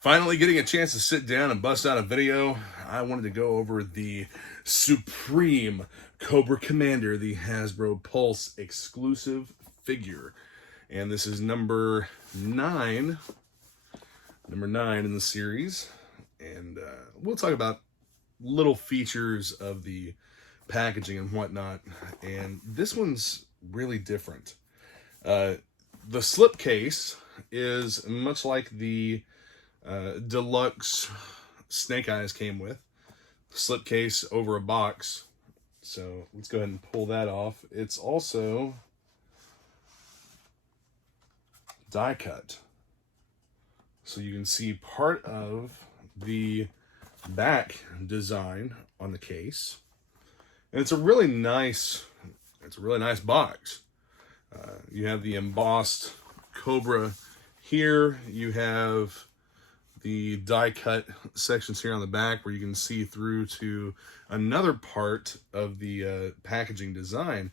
Finally getting a chance to sit down and bust out a video. I wanted to go over the Supreme Cobra Commander, the Hasbro Pulse exclusive figure. And this is number 9 in the series. And we'll talk about little features of the packaging and whatnot. And this one's really different. The slipcase is much like the deluxe Snake Eyes came with. Slipcase over a box. So let's go ahead and pull that off. It's also die cut. So you can see part of the back design on the case. And it's a really nice box. You have the embossed Cobra here. You have the die cut sections here on the back where you can see through to another part of the packaging design.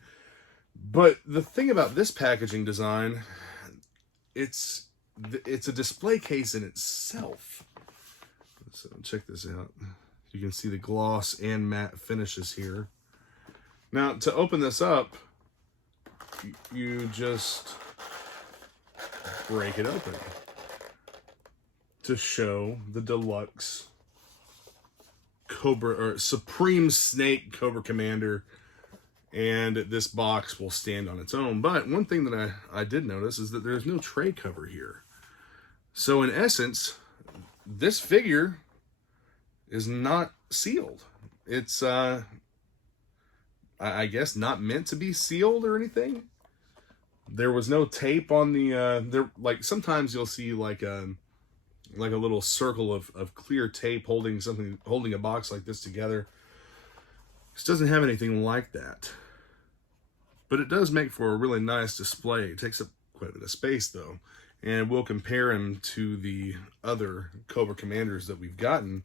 But the thing about this packaging design, it's a display case in itself. So check this out. You can see the gloss and matte finishes here. Now to open this up, you just break it open to show the deluxe Cobra or Supreme Snake Cobra Commander, and this box will stand on its own. But one thing that I did notice is that there's no tray cover here. So in essence, this figure is not sealed. It's I guess not meant to be sealed or anything. There was no tape on the like sometimes you'll see like a little circle of clear tape holding a box like this together. This doesn't have anything like that. But it does make for a really nice display. It takes up quite a bit of space though. And we'll compare him to the other Cobra Commanders that we've gotten.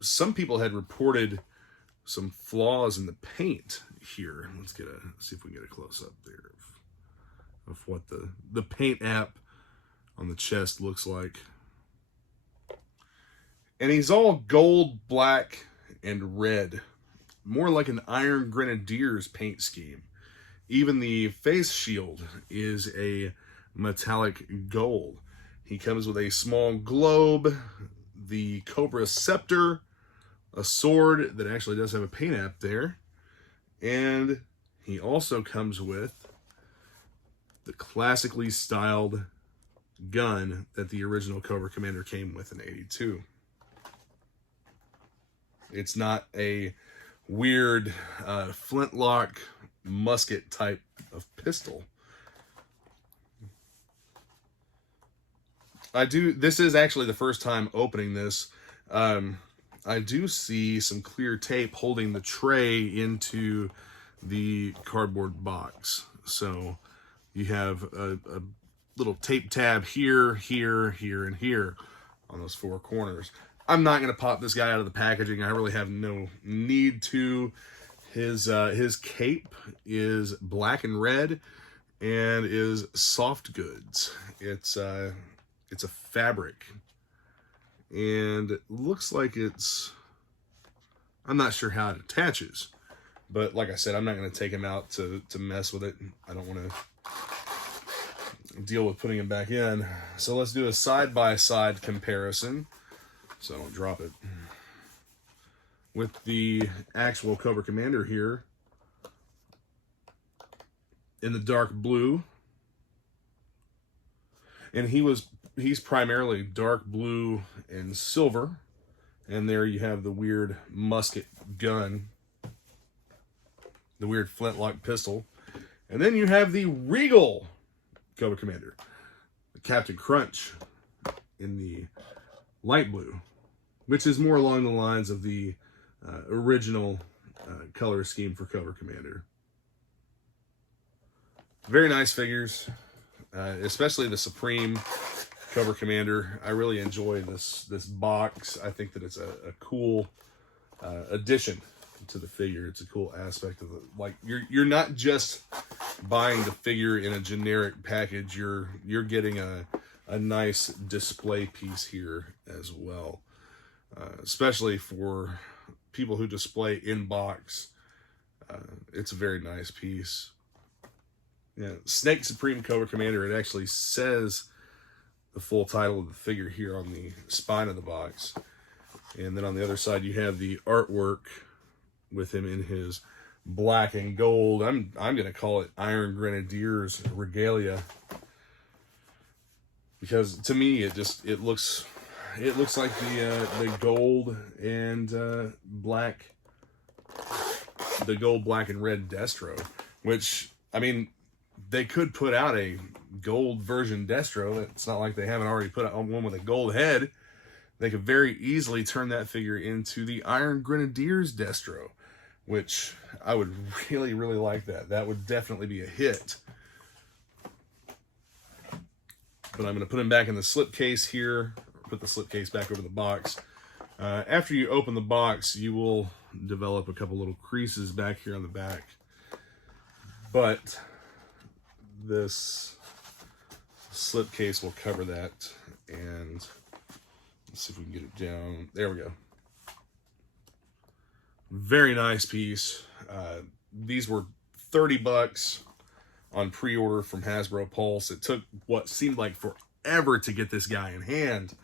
Some people had reported some flaws in the paint here. Let's see if we can get a close up there of what the paint app on the chest looks like. And he's all gold, black, and red. More like an Iron Grenadier's paint scheme. Even the face shield is a metallic gold. He comes with a small globe, the Cobra Scepter, a sword that actually does have a paint app there, and he also comes with the classically styled gun that the original Cobra Commander came with in '82. It's not a weird flintlock musket type of pistol. This is actually the first time opening this. I do see some clear tape holding the tray into the cardboard box. So you have a little tape tab here, here, here, and here on those 4 corners. I'm not going to pop this guy out of the packaging. I really have no need to. His cape is black and red and is soft goods. It's a fabric. And it looks like I'm not sure how it attaches. But like I said, I'm not going to take him out to mess with it. I don't want to deal with putting him back in. So let's do a side-by-side comparison. So I don't drop it. With the actual Cobra Commander here in the dark blue. And he's primarily dark blue and silver. And there you have the weird musket gun. The weird flintlock pistol. And then you have the regal Cobra Commander. The Captain Crunch in the light blue. Which is more along the lines of the original color scheme for Cobra Commander. Very nice figures. Especially the Supreme Cobra Commander. I really enjoy this box. I think that it's a cool addition to the figure. It's a cool aspect of it. Like you're not just buying the figure in a generic package. You're getting a a nice display piece here as well, especially for people who display in box. It's a very nice piece. Yeah, Snake Supreme Cobra Commander. It actually says the full title of the figure here on the spine of the box. And then on the other side, you have the artwork with him in his black and gold. I'm going to call it Iron Grenadier's regalia, because to me it looks like the gold and black, the gold, black, and red Destro. Which, I mean, they could put out a gold version Destro. It's not like they haven't already put out one with a gold head. They could very easily turn that figure into the Iron Grenadier's Destro, which I would really, really like that. That would definitely be a hit. But I'm going to put him back in the slipcase here. Put the slipcase back over the box. After you open the box, you will develop a couple little creases back here on the back. But this slipcase will cover that. And let's see if we can get it down. There we go. Very nice piece. These were $30 on pre-order from Hasbro Pulse. It took what seemed like forever to get this guy in hand,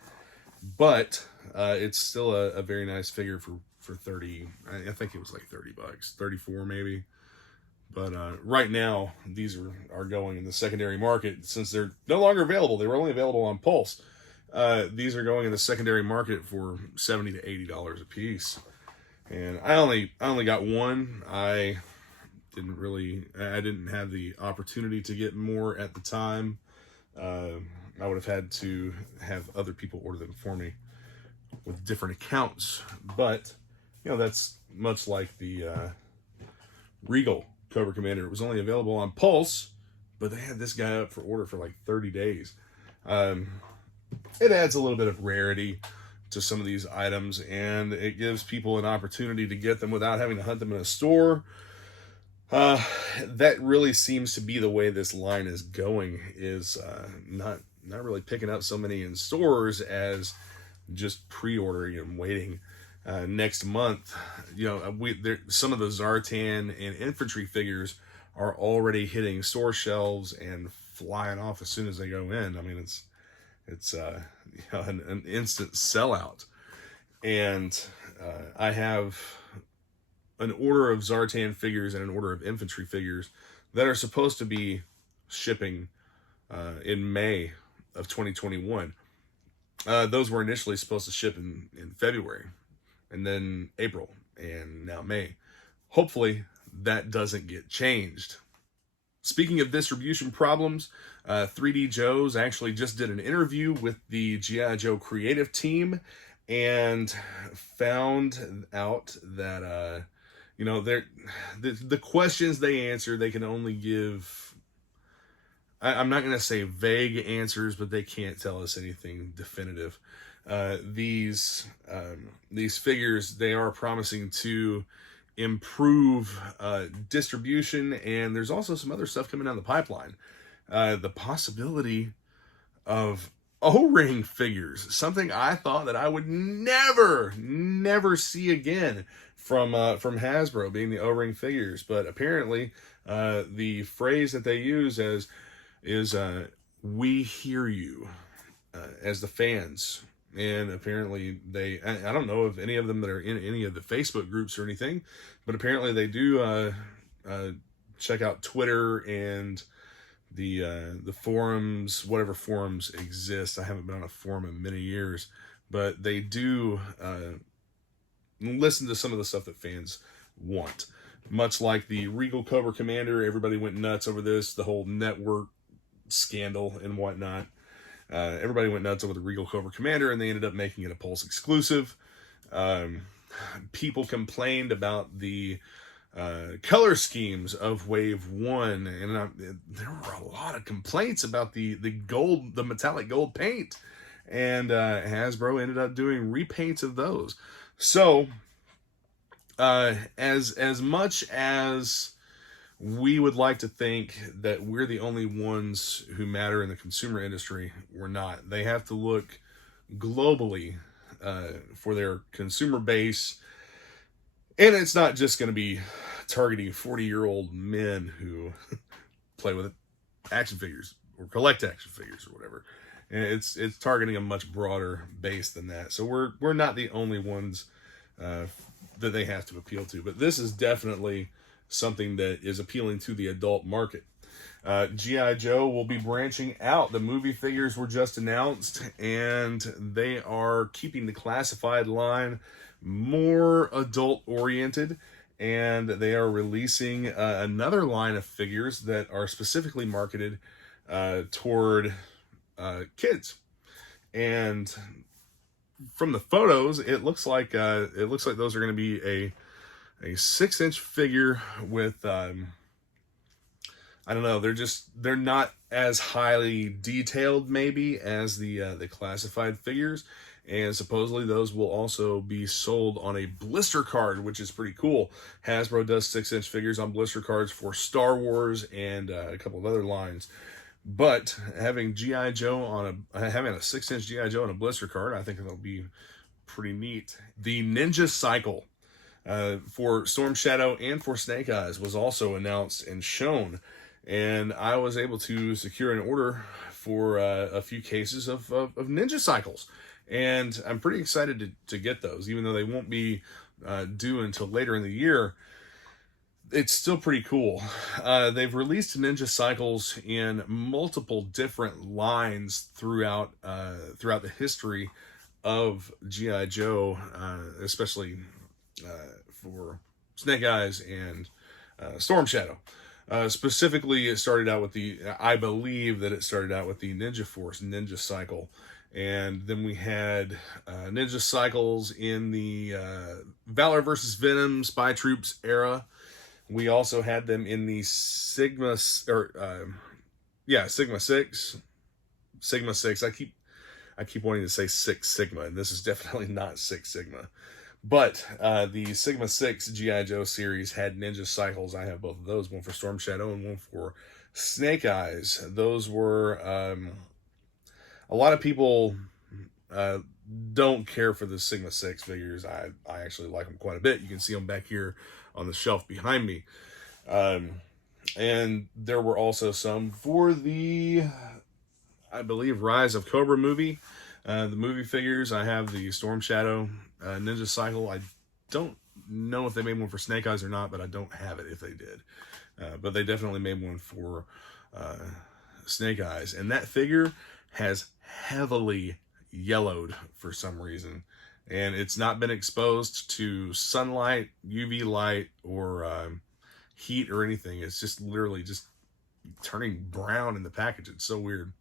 but it's still a very nice figure for 30. I think it was like $30, 34 maybe. But right now, these are going in the secondary market since they're no longer available. They were only available on Pulse. These are going in the secondary market for $70 to $80 a piece. And I only got one. I didn't have the opportunity to get more at the time. I would have had to have other people order them for me with different accounts. But, you know, that's much like the Regal Cobra Commander. It was only available on Pulse, but they had this guy up for order for like 30 days. It adds a little bit of rarity to some of these items, and it gives people an opportunity to get them without having to hunt them in a store. That really seems to be the way this line is going, is not really picking up so many in stores as just pre-ordering and waiting. Next month, you know, some of the Zartan and infantry figures are already hitting store shelves and flying off as soon as they go in. I mean, it's you know, an instant sellout. And I have an order of Zartan figures and an order of infantry figures that are supposed to be shipping in May of 2021. Those were initially supposed to ship in February, and then April, and now May. Hopefully that doesn't get changed. Speaking of distribution problems, 3D Joe's actually just did an interview with the G.I. Joe creative team and found out that, you know, the questions they answer, they can only give, I'm not going to say vague answers, but they can't tell us anything definitive. These figures, they are promising to improve distribution, and there's also some other stuff coming down the pipeline. The possibility of O-ring figures, something I thought that I would never see again from Hasbro, being the O-ring figures. But apparently the phrase that they use is "we hear you" as the fans. And apparently I don't know if any of them that are in any of the Facebook groups or anything, but apparently they do check out Twitter and the forums, whatever forums exist. I haven't been on a forum in many years, but they do listen to some of the stuff that fans want. Much like the Regal Cobra Commander, everybody went nuts over this, the whole network scandal and whatnot. Everybody went nuts over the Regal Cobra Commander, and they ended up making it a Pulse exclusive. People complained about the color schemes of Wave 1, and there were a lot of complaints about the metallic gold paint, and Hasbro ended up doing repaints of those. So as much as we would like to think that we're the only ones who matter in the consumer industry. We're not. They have to look globally for their consumer base. And it's not just going to be targeting 40-year-old men who play with action figures or collect action figures or whatever. And it's targeting a much broader base than that. So we're not the only ones that they have to appeal to. But this is definitely something that is appealing to the adult market. G.I. Joe will be branching out. The movie figures were just announced, and they are keeping the classified line more adult oriented, and they are releasing another line of figures that are specifically marketed toward kids. And from the photos, it looks like those are going to be a 6-inch figure with I don't know, they're not as highly detailed maybe as the classified figures, and supposedly those will also be sold on a blister card, which is pretty cool. Hasbro does 6-inch figures on blister cards for Star Wars and a couple of other lines. But having G.I. Joe having a 6-inch G.I. Joe on a blister card, I think that'll be pretty neat. The Ninja Cycle for Storm Shadow and for Snake Eyes was also announced and shown, and I was able to secure an order for a few cases of Ninja Cycles, and I'm pretty excited to get those, even though they won't be due until later in the year. It's still pretty cool. They've released Ninja Cycles in multiple different lines throughout the history of G.I. Joe, especially for Snake Eyes and Storm Shadow. Specifically, it started out with I believe that it started out with the Ninja Force Ninja Cycle. And then we had Ninja Cycles in the Valor vs. Venom Spy Troops era. We also had them in the Sigma 6. Sigma 6. I keep wanting to say 6 Sigma, and this is definitely not 6 Sigma. But the Sigma 6 G.I. Joe series had Ninja Cycles. I have both of those, one for Storm Shadow and one for Snake Eyes. Those were a lot of people don't care for the Sigma 6 figures. I actually like them quite a bit. You can see them back here on the shelf behind me. And there were also some for the, I believe, Rise of Cobra movie. The movie figures, I have the Storm Shadow Ninja Cycle. I don't know if they made one for Snake Eyes or not, but I don't have it if they did. But they definitely made one for Snake Eyes. And that figure has heavily yellowed for some reason. And it's not been exposed to sunlight, UV light, or heat or anything. It's just literally just turning brown in the package. It's so weird.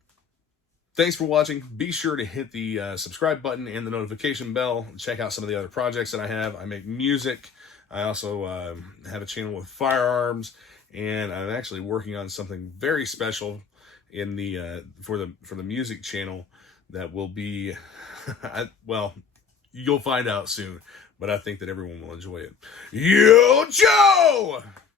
Thanks for watching. Be sure to hit the subscribe button and the notification bell. Check out some of the other projects that I have. I make music. I also have a channel with firearms, and I'm actually working on something very special in the for the music channel that will be well, you'll find out soon, but I think that everyone will enjoy it. Yooo Joe!